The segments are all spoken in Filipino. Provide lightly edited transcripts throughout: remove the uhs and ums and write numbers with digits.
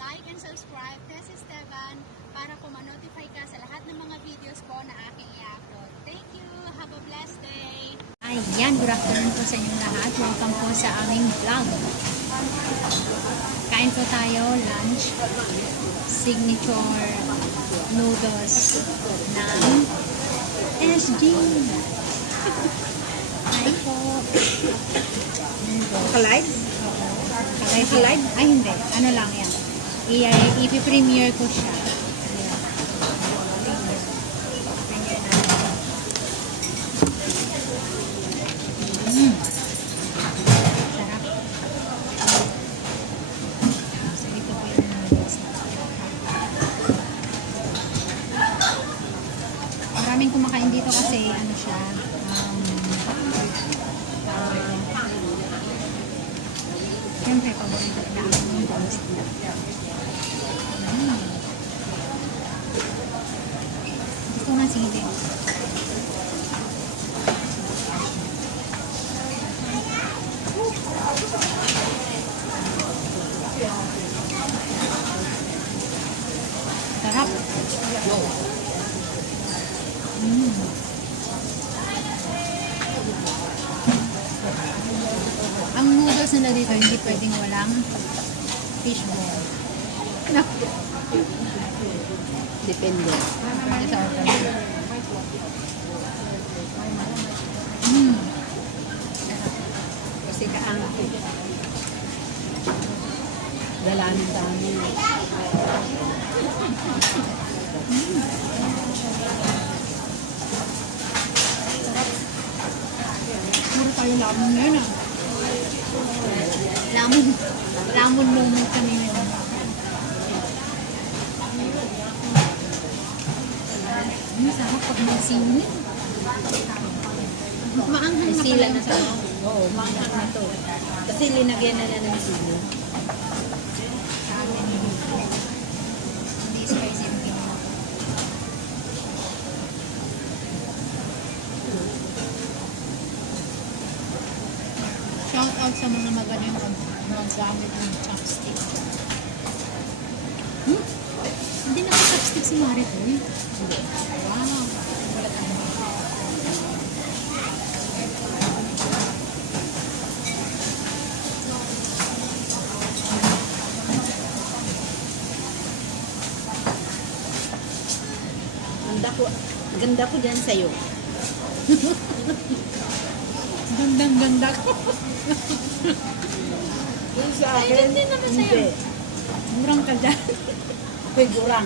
like and subscribe, Tess Esteban, para po ma-notify ka sa lahat ng mga videos po na aking i-upload. Thank you! Have a blessed day! Ayan, good afternoon po sa inyong lahat. Welcome po sa aming vlog. Kain po tayo, lunch, signature noodles ng SG. Kain po. Kalive? Kalive? Ay, hindi. Ano lang yan. I-premiere ko siya. Sarap. So, ito po yung noodles. Maraming kumakain dito kasi ano siya, siyempre, paborito na ang noodles. Gusto nga sili. Sarap. Ang noodles nila dito, hindi pwedeng walang fishball. Depende. Depende sa order. Kasi kaangko. Dalamin dami. Puro tayo lamon ngayon ah. Lamon moment kami ngayon. Sarap pag may sili. Maanghang na Sila pala. na sa Oo, maanghang na to. Kasi linagyan na ng sili. Sa amin, hindi spicy ang ginawa. Shout out sa mga magaling maggamit ng chopstick. Hindi na chopstick si Maripoy. Wow. Ganda ko dyan sa'yo. Gandang-ganda ko. Yung sa Ay, akin, hindi naman sa'yo. hindi. Murang ka dyan. Ako'y gurang.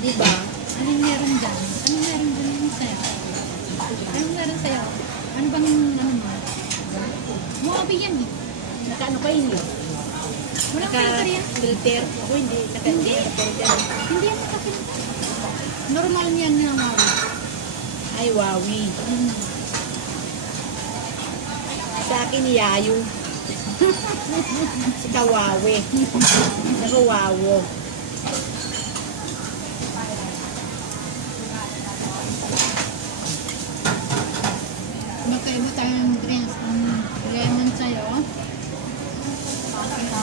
Diba? Anong meron dyan? Anong meron dyan yung sa'yo? Anong meron sa'yo? Ano bang ano mo? Muabi yan eh. Nakaano kayo hindi? Walang filter yan. Naka-filter. Ako hindi. Naka-filter. Hindi yan nakafilter. Normal niyan na Maui. Ay, wawi. Sa akin, yayo. Si kawawe. Nakawawo. Magkaiba tayo ng drinks. Lemon sa'yo.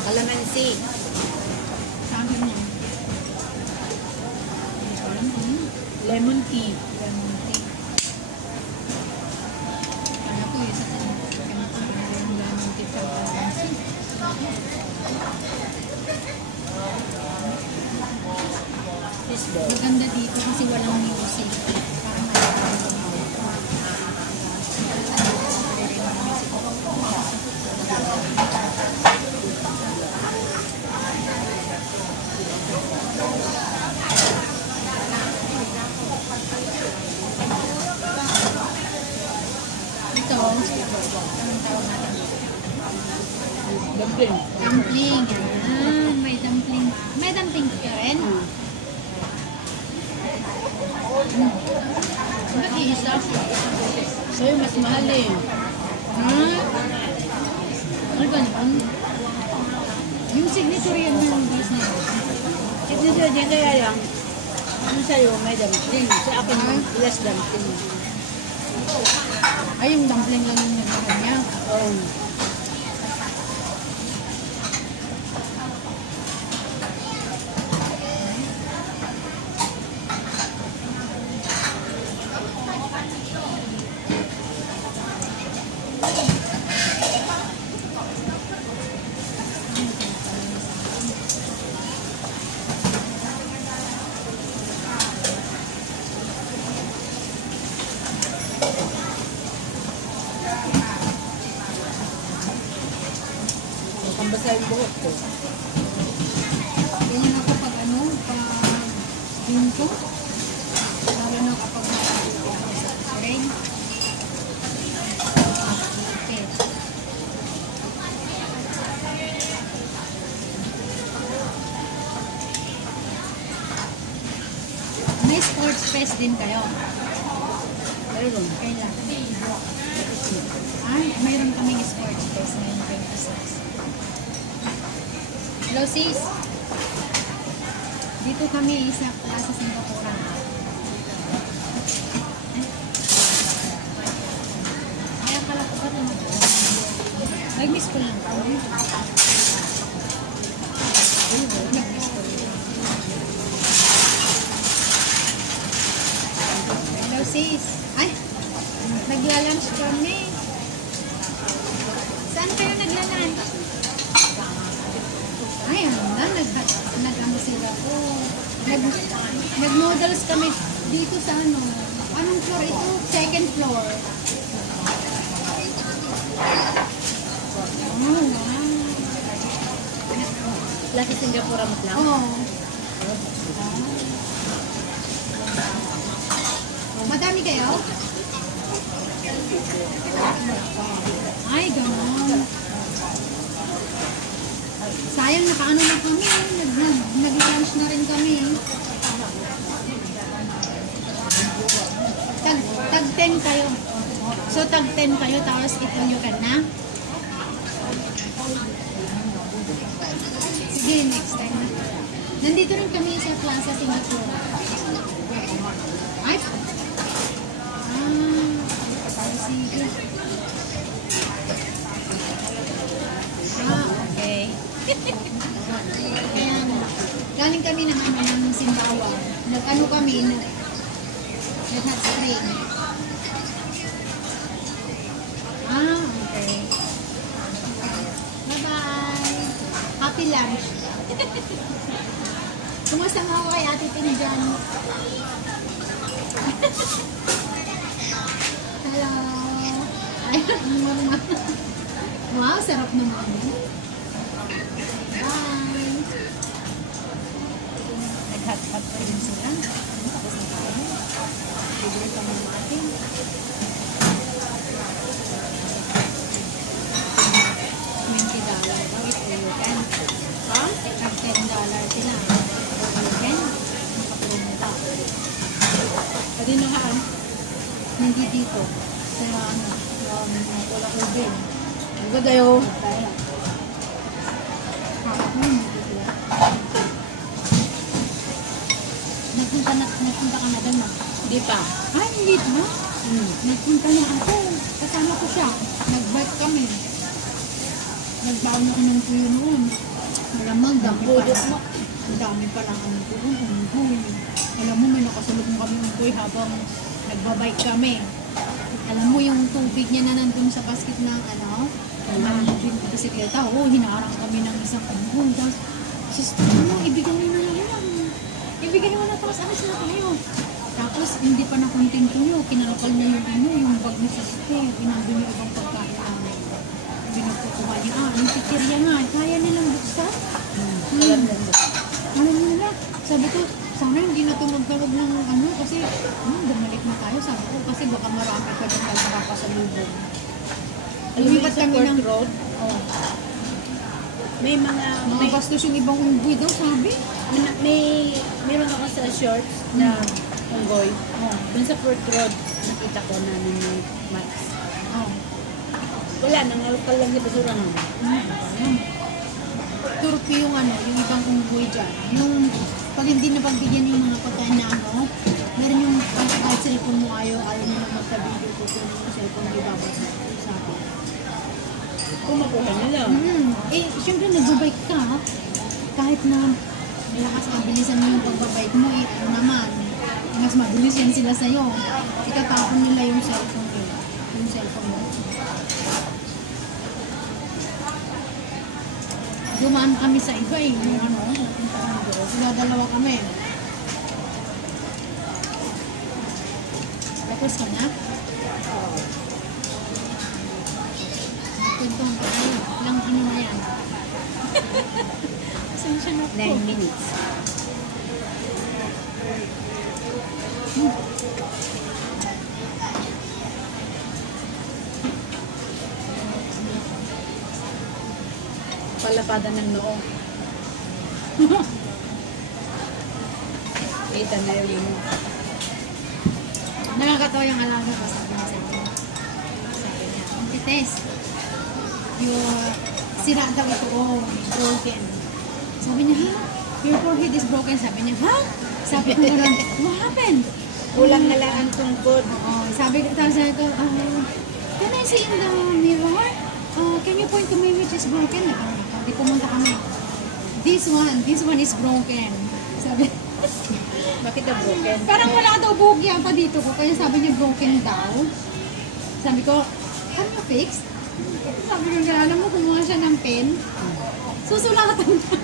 Kalamansi. Sa akin yan. Lemon tea. Lemon tea. Kaya ko isa sa yung lemon tea sa Valency. Fishball. Maganda dito kasi walang music. Parang nalalaman mo. Ito, anong tawag natin? Dumpling. Dumpling. Yan. May dumpling. May dumpling ka rin? Ba't iisa? Sa'yo, mas mahal eh. Ano ba naman? Yung signature yan ng base na yun. Signature dyan kaya lang. Ano sa'yo, may dumpling. Sa akin, less dumpling. Ay, yung dumpling lang yung nagkakan niya. Oh. Ganyan ako pag ano, pag ginto. Lalo na kapag nakakita ako sa rain. Okay. May sports fest din kayo. Mayroon. Kailan? Ay, mayroon kaming sports fest ngayong 26. Hello sis. Dito kami sa Plaza Singapura. Kaya pala ko ba ito? Nag-miss ko lang. Nag-miss ko lang. Hello sis. Ay, nagla-lunch kami. Saan kayo nagla-lunch? Ay, ano na, nag-ano sila po. Nag-noodles kami dito sa ano. Anong floor ito? Second floor. Oh, wow. Laki Singapura mo lang. Oh. Madami kayo? Ay, gano'n. Sayang, nakaano na kami. Nag-lunch na rin kami. Tag 10 kayo. So, tag 10 kayo, tapos ito nyo ka na. Sige, next time. Nandito rin kami sa Plaza Singapore. Ay, sige. Okay. Kaya, galing kami ng ano, ng Simbawa. Nag-ano kami, nag-hot spring. Okay. Bye-bye. Happy lunch. Kumusta nga ako kay Ate Tin dyan? Hello. Ay, wow, sarap naman. Bye. Nag-hot-hot pa rin sila. Tapos na tayo. Libre pa ng atin. $20 daw ito you can. Ha? Tag $10 sila. You can. Nakapromo daw. Pwede na haan. Hindi dito. Sa ano, wala ko din. Ang gadayo. Nagpunta ka na doon na. Hindi pa. Ay, hindi pa. Nagpunta niya ako. Kasama ko siya. Nag-bike kami. Nagbaon ako ng tuyo noon. Malamang dami pa lang. Ang dami pa lang ang tuyo. Alam mo, may nakasulog mo kami ng tuyo habang nagbabike kami. Alam mo yung tubig niya na nandun sa basket ng ano, yung bisikleta. Oo, hinaarang kami ng isang kabuhon. Tapos, sis, ano, ibigay mo na yan. Ibigay mo na, tapos alis na tayo. Tapos, hindi pa nakunting tuyo. Kinarapal niya yung ano, yung bag ni sasite. Inandun yung ibang pagkain namin. Pinagkukuha niya, yung pikirya nga, kaya nilang buksan. Alam mo na, sabi ko, sana hindi na ito magtawag ng ano, kasi bumalik na tayo, sabi ko, kasi baka marami pa din tayo makakasalubong. Lumipat kami ng road. Oh, May mga... mga bastos yung ibang unggoy daw, sabi. Meron ako sa shorts na unggoy. Oh, Dun sa Port Road, nakita ko na may Max. oh. Wala, nangalkal lang yung basura naman. Turkey yung ano, yung ibang unggoy dyan. Yung, pag hindi napagbigyan yung mga pagkain na ano, meron yung kahit cellphone mo ayaw nyo na magka-video ko kung yung cellphone mo ibabat na sa akin. Kumakuha nila. Eh, syempre nag-bike ka, kahit na malakas mabilisan mo yung pagbabike mo, eh, ano naman, mas mabilis yan sila sa'yo. Itatapon nila yung cellphone mo. Yung cellphone mo. Dumaan kami sa iba eh, yung ano, napunta kami doon. Sila dalawa kami. Tapos ka na? Oo. Nagpuntung tayo. Ilang ano na yan? Pasensya na po. 9 minutes. Palapadan ng noo. Kita na yun. Nakakatawa yung alaga ko, sabi niya sa akin. Sabi niya, Tites, yung sira daw ito, oh, broken. Sabi niya, ha? Your forehead is broken. Sabi niya, ha? Sabi ko gano'n, what happened? Kulang na lang ang tungkod. Oo, sabi ko, can I see in the mirror? Can you point to me which is broken? Di pumunta kami. This one is broken. Sabi, Bakit na broken? parang wala daw buhok yata dito ko. Kaya sabi niya broken daw. Sabi ko, can you fix? Sabi ko, alam mo, kumuha siya ng pen. Susulatan niya.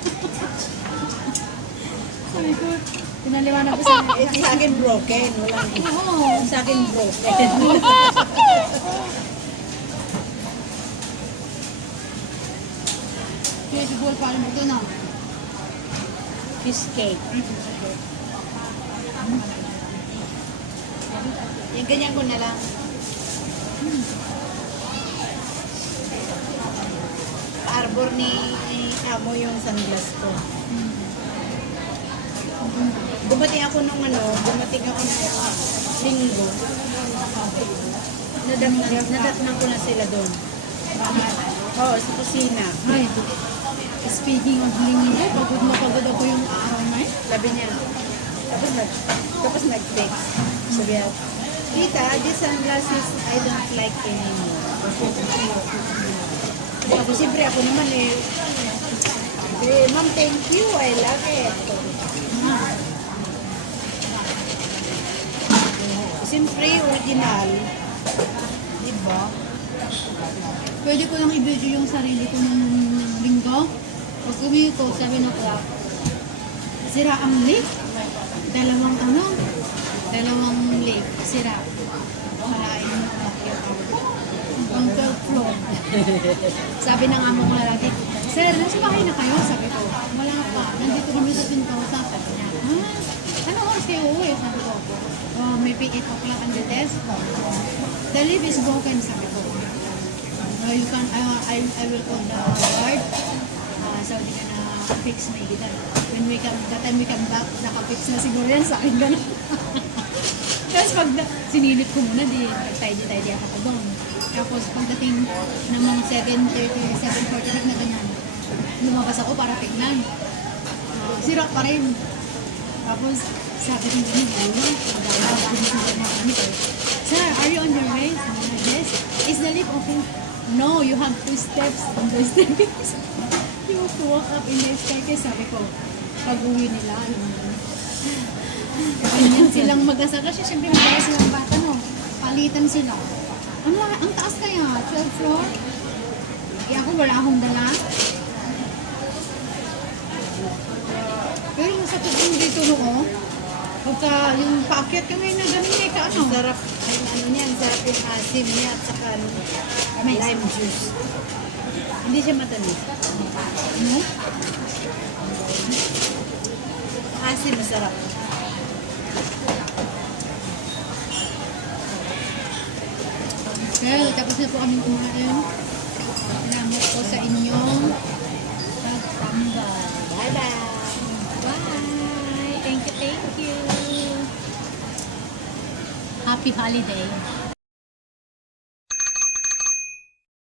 Sabi ko, pinaliwanag ko sa Sa akin broken. Walang Oo. sa akin broken. Kaya siguro parang ito na. Fish cake. Yung ganyan ko na lang. Arbor ni Amo yung sunglass ko. Dumating ako nung dumating ako nung linggo. Nadatnan ko na sila doon. Oo, sa kusina. Ay, speaking of lingi, pagod na pagod ako yung araw na eh. Sabi niya. Tapos nag-text. Sabi niya, Tita, these sunglasses I don't like anymore. Sabi, siyempre ako naman Ma'am, thank you. I love it. Siyempre, original. Diba? Pwede ko lang i-video yung sarili ko nung linggo. Pag uwi ko, 7 o'clock. Sira ang lift. Dalawang lift. Sira. Malain mo umakyat ako. Ang 12th floor. Sabi ng amo ko lalaki, Sir, nasa bahay na kayo? Sabi ko, wala pa. Nandito kami sa Pintosa. Sabi niya, ano oras kayo uwi? Sabi ko, maybe 8 o'clock ang test. The lift is broken, sabi ko. You can, I will call the guard. Sabi niya na fix may gitan. When we come, that time we come back, naka-fix na siguro yan sa akin gano'n. Tapos pag sinilip ko muna, tidy ako pa doon. Tapos pagdating ng mga 7:30, 7:45 na ganyan, lumabas ako para tignan. Sira pa rin. Tapos sabi ko gano'n, Sir, are you on your way? Yes. Is the lift open? No, you have 2 steps on the staircase. You have to walk up in the staircase. Sabi ko, pag-uwi nila, ganyan silang mag-asa. Kasi syempre magkaya silang bata, no? Palitan sila. Ang taas kaya, 12th floor. Ako wala akong dala. Pero masakit yung dito, no? Pagka yung paakyat kami na ganun eh, kaano? Sarap. Niyan, sarap yung asim niya at saka lime juice. Hindi siya matamis. Ano? Asim, masarap. Well, tapos na po kami kumain. Salamat po sa inyong pagtambal. Bye-bye. Bye! Thank you, thank you! Happy holiday!